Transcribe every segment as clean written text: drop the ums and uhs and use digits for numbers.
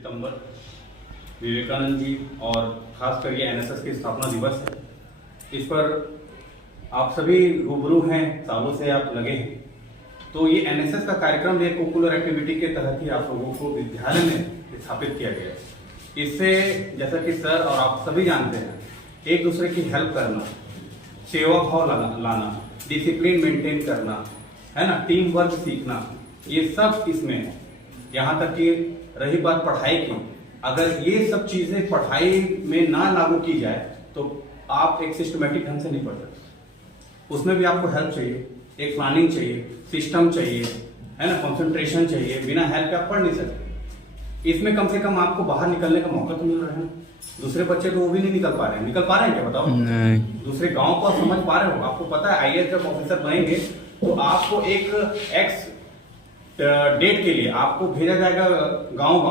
सितंबर विवेकानंद जी और खासकर ये एनएसएस की स्थापना दिवस है। इस पर आप सभी रूबरू हैं, सालों से आप लगे हैं। तो ये एनएसएस का कार्यक्रम एक कोकुलर एक्टिविटी के तहत ही आप लोगों को विद्यालय में स्थापित किया गया है। इससे जैसा कि सर और आप सभी जानते हैं, एक दूसरे की हेल्प करना, सेवा भाव लाना, डिसिप्लिन मेंटेन करना, है ना, टीम वर्क सीखना, ये सब इसमें है। यहाँ तक कि रही बात पढ़ाई की, अगर ये सब चीजें पढ़ाई में ना लागू की जाए तो आप एक सिस्टमेटिक ढंग से नहीं पढ़ सकते। उसमें भी आपको हेल्प चाहिए, एक प्लानिंग चाहिए, सिस्टम चाहिए, है ना, कंसंट्रेशन चाहिए। बिना हेल्प के आप पढ़ नहीं सकते। इसमें कम से कम आपको बाहर निकलने का मौका तो मिल रहा है। दूसरे बच्चे तो वो भी नहीं निकल पा रहे हैं। निकल पा रहे हैं क्या, बताओ? नहीं। दूसरे गांव को आप समझ पा रहे हो? आपको पता है आईएएस जब ऑफिसर बनेंगे तो आपको एक एक्स डेट के लिए आपको भेजा जाएगा गांव,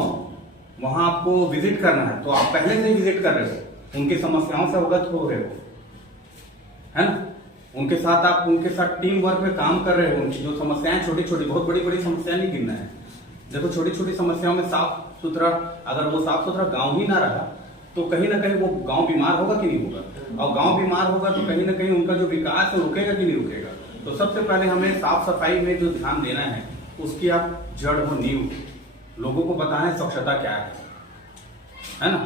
वहां आपको विजिट करना है। तो आप पहले से विजिट कर रहे हो, उनकी समस्याओं से अवगत हो रहे हो, है ना, उनके साथ टीम वर्क में काम कर रहे हो। उनकी जो समस्याएं छोटी छोटी, बहुत बड़ी बड़ी समस्याएं नहीं गिनना है। देखो, छोटी छोटी समस्याओं में साफ सुथरा, अगर वो साफ सुथरा गांव ही ना रहा तो कहीं ना कहीं वो गांव बीमार होगा कि नहीं होगा, और गांव बीमार होगा तो कहीं ना कहीं उनका जो विकास है रुकेगा कि नहीं रुकेगा। तो सबसे पहले हमें साफ सफाई में जो ध्यान देना है, उसकी आप जड़ हो, नींव। लोगों को बताना है स्वच्छता क्या है ना।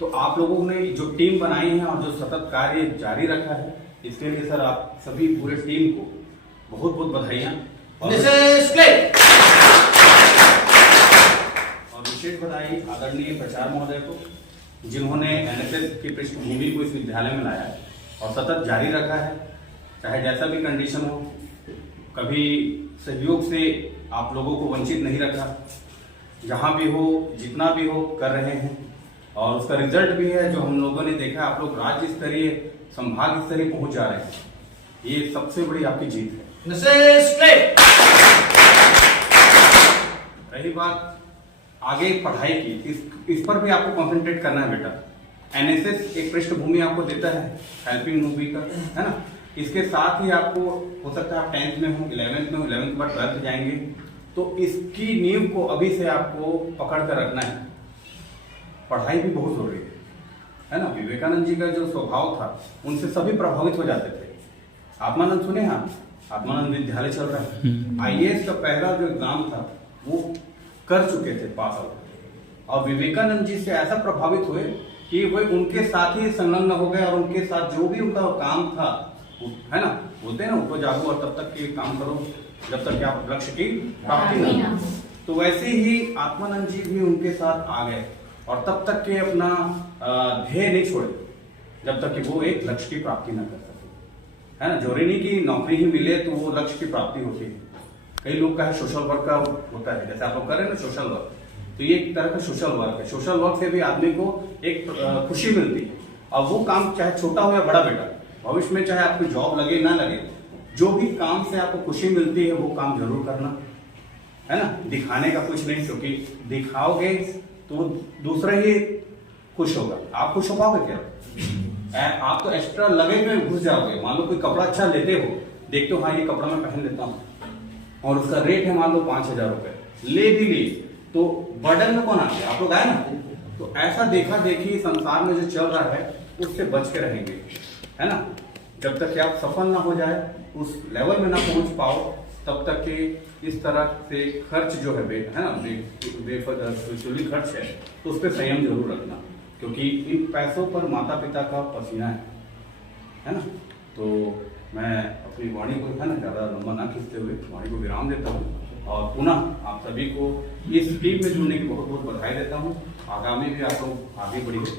तो आप लोगों ने जो टीम बनाई है और जो सतत कार्य जारी रखा है, इसके लिए सर आप सभी पूरे टीम को बहुत बहुत बधाइयां और विशेष बधाई आदरणीय प्राचार्य महोदय को, जिन्होंने एनएसएस की पृष्ठभूमि को इस विद्यालय में लाया है और सतत जारी रखा है। चाहे जैसा भी कंडीशन हो, कभी सहयोग से आप लोगों को वंचित नहीं रखा। जहां भी हो, जितना भी हो, कर रहे हैं और उसका रिजल्ट भी है जो हम लोगों ने देखा। आप लोग राज्य स्तरीय, संभाग स्तरीय पहुंच जा रहे हैं। ये सबसे बड़ी आपकी जीत है। रही बात आगे पढ़ाई की, इस पर भी आपको कंसंट्रेट करना है बेटा। एनएसएस एक पृष्ठभूमि आपको देता है हेल्पिंग मूवी का, है ना। इसके साथ ही आपको हो सकता है आप 10th में हो, 11th में हो, 11th के बाद 12th जाएंगे, तो इसकी नींव को अभी से आपको पकड़ कर रखना है। पढ़ाई भी बहुत जरूरी है ना। विवेकानंद जी का जो स्वभाव था, उनसे सभी प्रभावित हो जाते थे। आत्मानंद सुने हैं आप? आत्मानंद विद्यालय चल रहा है। आईएएस का पहला जो एग्जाम था वो कर चुके थे, पास आउट। और विवेकानंद जी से ऐसा प्रभावित हुए कि वो उनके साथ ही संलग्न हो गए और उनके साथ जो भी उनका काम था, है ना, बोलते हैं ना, उनको जागो और तब तक के काम करो जब तक कि आप लक्ष्य की प्राप्ति न। तो वैसे ही आत्मानंद जी भी उनके साथ आ गए और तब तक के अपना ध्येय नहीं छोड़े जब तक कि वो एक लक्ष्य की प्राप्ति न कर सके, है ना। जरूरी नहीं कि नौकरी ही मिले तो वो लक्ष्य की प्राप्ति होती है। कई लोग का है सोशल वर्क का होता है, जैसे आप लोग कर रहे हैं ना सोशल वर्क, तो ये एक तरह का सोशल वर्क है। सोशल वर्क से भी आदमी को एक खुशी मिलती है। और वो काम चाहे छोटा हो या बड़ा बेटा, भविष्य में चाहे आपकी जॉब लगे ना लगे, जो भी काम से आपको खुशी मिलती है वो काम जरूर करना, है ना। दिखाने का कुछ नहीं, क्योंकि दिखाओगे तो दूसरा ही खुश होगा, आप खुश हो पाओगे क्या? आप तो एक्स्ट्रा लगे में घुस जाओगे। मान लो कोई कपड़ा अच्छा लेते हो, देखते हो हाँ ये कपड़ा मैं पहन लेता हूँ, और उसका रेट है मान लो 5000 रुपए, ले भी ली तो बर्डन में कौन आ गया? आप लोग आए ना। तो ऐसा देखा देखी संसार में जो चल रहा है उससे बच के रहेंगे, है ना। जब तक कि आप सफल ना हो जाए, उस लेवल में ना पहुंच पाओ, तब तक कि इस तरह से खर्च जो है ना, बेफजूल खर्च है, तो उस पर संयम जरूर रखना, क्योंकि इन पैसों पर माता पिता का पसीना है ना। तो मैं अपनी वाणी को, है ना, ज्यादा लंबा ना खींचते हुए वाणी को विराम देता हूँ और पुनः आप सभी को इस टीम में जुड़ने की बहुत बहुत बधाई देता हूँ। आगामी भी आप लोग आगे बढ़िए।